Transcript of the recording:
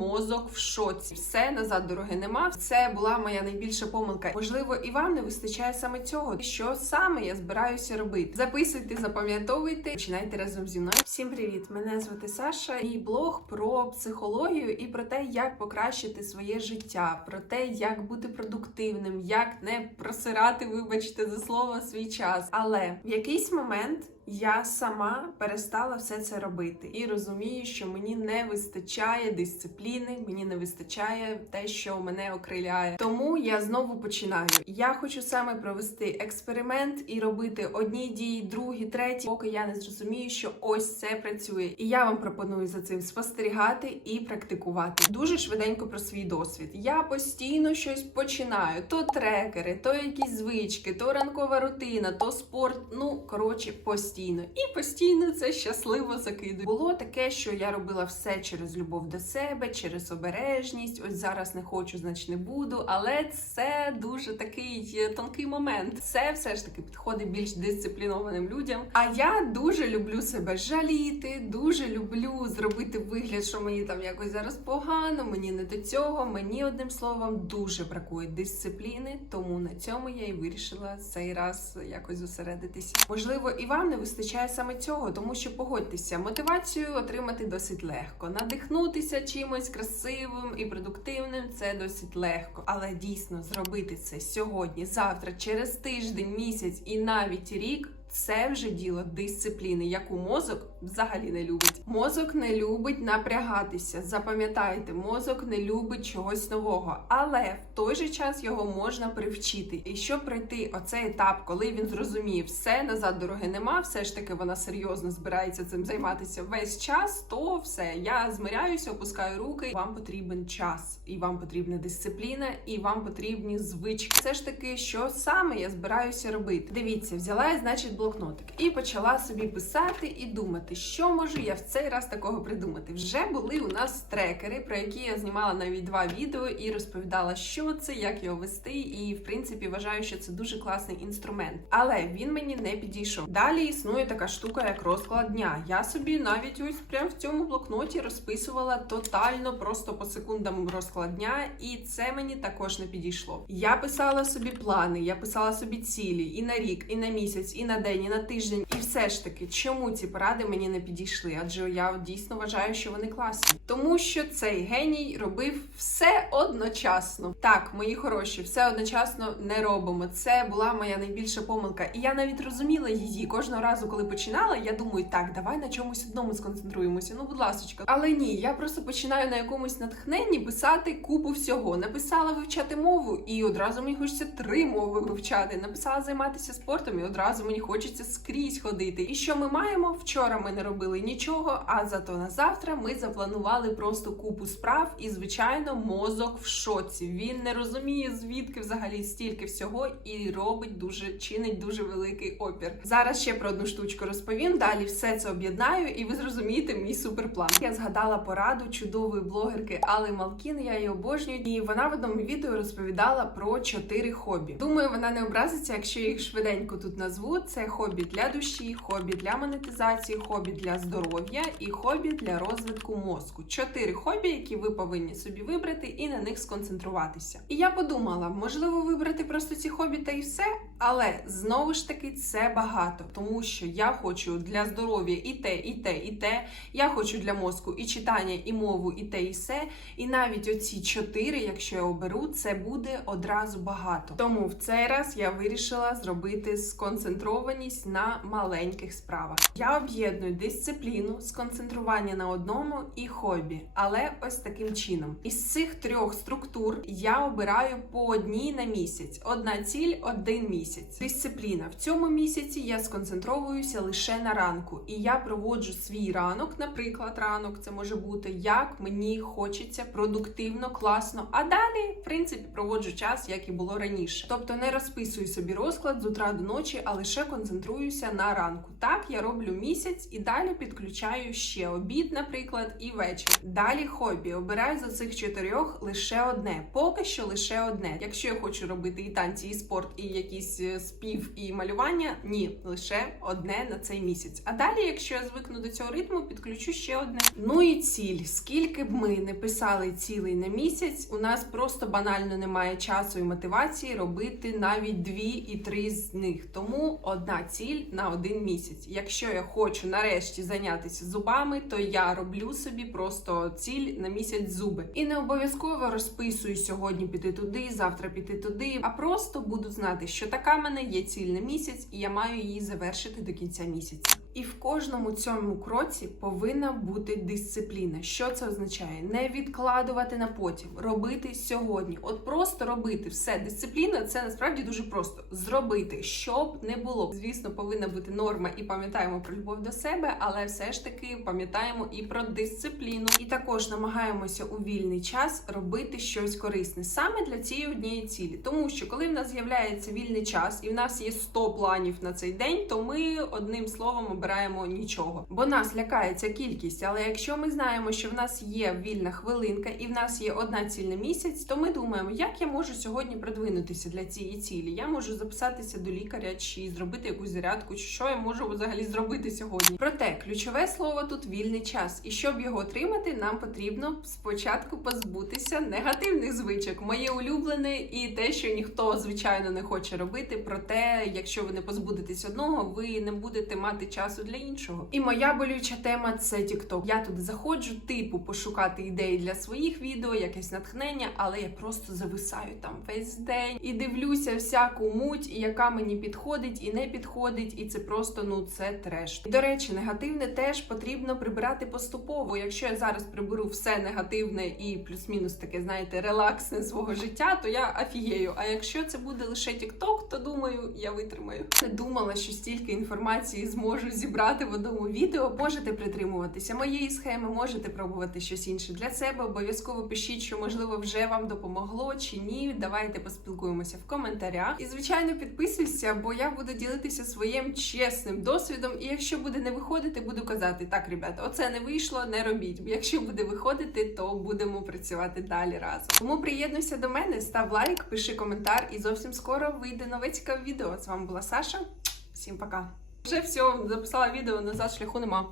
мозок в шоці. Все назад дороги нема. Це була моя найбільша помилка. Можливо, і вам не вистачає саме цього. Що саме я збираюся робити? Записуйте, запам'ятовуйте, починайте разом зі мною. Всім привіт! Мене звати Саша. Мій блог про психологію і про те, як покращити своє життя, про те, як бути продуктивним, як не просирати, вибачте за слово, свій час. Але в якийсь момент. Я сама перестала все це робити і розумію, що мені не вистачає дисципліни, мені не вистачає те, що мене окриляє. Тому я знову починаю. Я хочу саме провести експеримент і робити одні дії, другі, треті, поки я не зрозумію, що ось це працює. І я вам пропоную за цим спостерігати і практикувати. Дуже швиденько про свій досвід. Я постійно щось починаю: то трекери, то якісь звички, то ранкова рутина, то спорт. Ну коротше, постійно. І постійно це щасливо закидую. Було таке, що я робила все через любов до себе, через обережність. Ось зараз не хочу, значить не буду. Але це дуже такий е, тонкий момент. Це все ж таки підходить більш дисциплінованим людям. А я дуже люблю себе жаліти, дуже люблю зробити вигляд, що мені там якось зараз погано, мені не до цього. Мені одним словом дуже бракує дисципліни, тому на цьому я і вирішила цей раз якось зосередитися. Можливо, і вам не вистачає саме цього, тому що погодьтеся, мотивацію отримати досить легко. Надихнутися чимось красивим і продуктивним це досить легко. Але дійсно зробити це сьогодні, завтра, через тиждень, місяць і навіть рік. Це вже діло дисципліни, яку мозок взагалі не любить. Мозок не любить напрягатися. Запам'ятайте, мозок не любить чогось нового, але в той же час його можна привчити. І щоб пройти оцей етап, коли він зрозумів, все назад дороги нема, все ж таки вона серйозно збирається цим займатися весь час, то все я змиряюся, опускаю руки. Вам потрібен час, і вам потрібна дисципліна, і вам потрібні звички. Все ж таки, що саме я збираюся робити. Дивіться, взяла я, значить, блокнотик і почала собі писати і думати, що можу я в цей раз такого придумати. Вже були у нас трекери, про які я знімала навіть два відео і розповідала, що це, як його вести. І в принципі вважаю, що це дуже класний інструмент. Але він мені не підійшов. Далі існує така штука, як розклад дня. Я собі навіть ось прямо в цьому блокноті розписувала тотально, просто по секундам розклад дня, і це мені також не підійшло. Я писала собі плани, я писала собі цілі і на рік, і на місяць, і на день, і на тиждень. Все ж таки, чому ці поради мені не підійшли? Адже я дійсно вважаю, що вони класні, тому що цей геній робив все одночасно. Так, мої хороші, все одночасно не робимо. Це була моя найбільша помилка, і я навіть розуміла її кожного разу, коли починала. Я думаю, так, давай на чомусь одному сконцентруємося. Ну, будь ласка. Але ні, я просто починаю на якомусь натхненні писати купу всього. Написала вивчати мову, і одразу мені хочеться три мови вивчати. Написала займатися спортом, і одразу мені хочеться скрізь ходити. І що ми маємо? Вчора ми не робили нічого, а зато на завтра ми запланували просто купу справ. І, звичайно, мозок в шоці. Він не розуміє, звідки взагалі стільки всього, і робить дуже чинить дуже великий опір. Зараз ще про одну штучку розповім. Далі все це об'єднаю, і ви зрозумієте мій суперплан. Я згадала пораду чудової блогерки Али Малкін. Я її обожнюю, і вона в одному відео розповідала про чотири хобі. Думаю, вона не образиться, якщо їх швиденько тут назву. Це хобі для душі, хобі для монетизації, хобі для здоров'я і хобі для розвитку мозку. Чотири хобі, які ви повинні собі вибрати і на них сконцентруватися. І я подумала, можливо, вибрати просто ці хобі та і все, але знову ж таки це багато, тому що я хочу для здоров'я і те, і те, і те. Я хочу для мозку і читання, і мову, і те, і все. І навіть оці чотири, якщо я оберу, це буде одразу багато. Тому в цей раз я вирішила зробити сконцентрованість на маленьких справах. Я об'єдную дисципліну, сконцентрування на одному і хобі, але ось таким чином. Із цих трьох структур я обираю по одній на місяць. Одна ціль, один місяць. Дисципліна в цьому місяці я сконцентровуюся лише на ранку, і я проводжу свій ранок, наприклад, ранок це може бути як мені хочеться продуктивно, класно. А далі, в принципі, проводжу час, як і було раніше. Тобто не розписую собі розклад з утра до ночі, а лише концентруюся на ранку. Так, я роблю місяць і далі підключаю ще обід, наприклад, і вечір. Далі хобі. Обираю з цих чотирьох лише одне. Поки що лише одне. Якщо я хочу робити і танці, і спорт, і якийсь е, спів, і малювання, ні, лише одне на цей місяць. А далі, якщо я звикну до цього ритму, підключу ще одне. Ну і ціль. Скільки б ми не писали цілий на місяць, у нас просто банально немає часу і мотивації робити навіть дві і три з них. Тому одна ціль на один місяць. Якщо я хочу нарешті зайнятися зубами, то я роблю собі просто ціль на місяць зуби. І не обов'язково розписую сьогодні піти туди, завтра піти туди, а просто буду знати, що така в мене є ціль місяць, і я маю її завершити до кінця місяця. І в кожному цьому кроці повинна бути дисципліна. Що це означає? Не відкладувати на потім, робити сьогодні. От просто робити все. Дисципліна це насправді дуже просто зробити, щоб не було. Звісно, повинна бути норма, і пам'ятаємо про любов до себе, але все ж таки пам'ятаємо і про дисципліну. І також намагаємося у вільний час робити щось корисне саме для цієї однієї цілі. Тому що коли в нас з'являється вільний час і в нас є 100 планів на цей день, то ми одним словом обираємо нічого. Бо нас лякає ця кількість. Але якщо ми знаємо, що в нас є вільна хвилинка і в нас є одна ціль на місяць, то ми думаємо, як я можу сьогодні продвинутися для цієї цілі. Я можу записатися до лікаря чи зробити якусь зарядку, чи що я можу взагалі зробити сьогодні. Проте ключове слово тут вільний час, і щоб його отримати, нам потрібно спочатку позбутися негативних звичок. Моє улюблене і те, що ніхто звичайно не хоче робити. Проте, якщо ви не позбудетесь одного, ви не будете мати часу для іншого. І моя болюча тема це TikTok. Я туди заходжу, типу, пошукати ідеї для своїх відео, якесь натхнення, але я просто зависаю там весь день і дивлюся всяку муть, яка мені підходить і не підходить, і це просто ну це треш. До речі, негативне теж потрібно прибирати поступово. Якщо я зараз приберу все негативне і плюс-мінус таке, знаєте, релаксне свого життя, то я афією. А якщо це буде лише TikTok, то думаю, я витримаю. Не думала, що стільки інформації зможу зібрати в одному відео. Можете притримуватися моєї схеми, можете пробувати щось інше для себе. Обов'язково пишіть, що можливо вже вам допомогло чи ні. Давайте поспілкуємося в коментарях. І звичайно, підписуйся, бо я буду ділитися своїм чесним досвідом. І якщо буде не виходити, буду казати так, ребята, оце не вийшло, не робіть. Якщо буде виходити, то будемо працювати далі разом. Тому приєднуйся до мене, став лайк, пиши коментар, і зовсім скоро вийде нове цікаве відео. З вами була Саша. Всім пока. Вже все, записала відео назад шляху нема.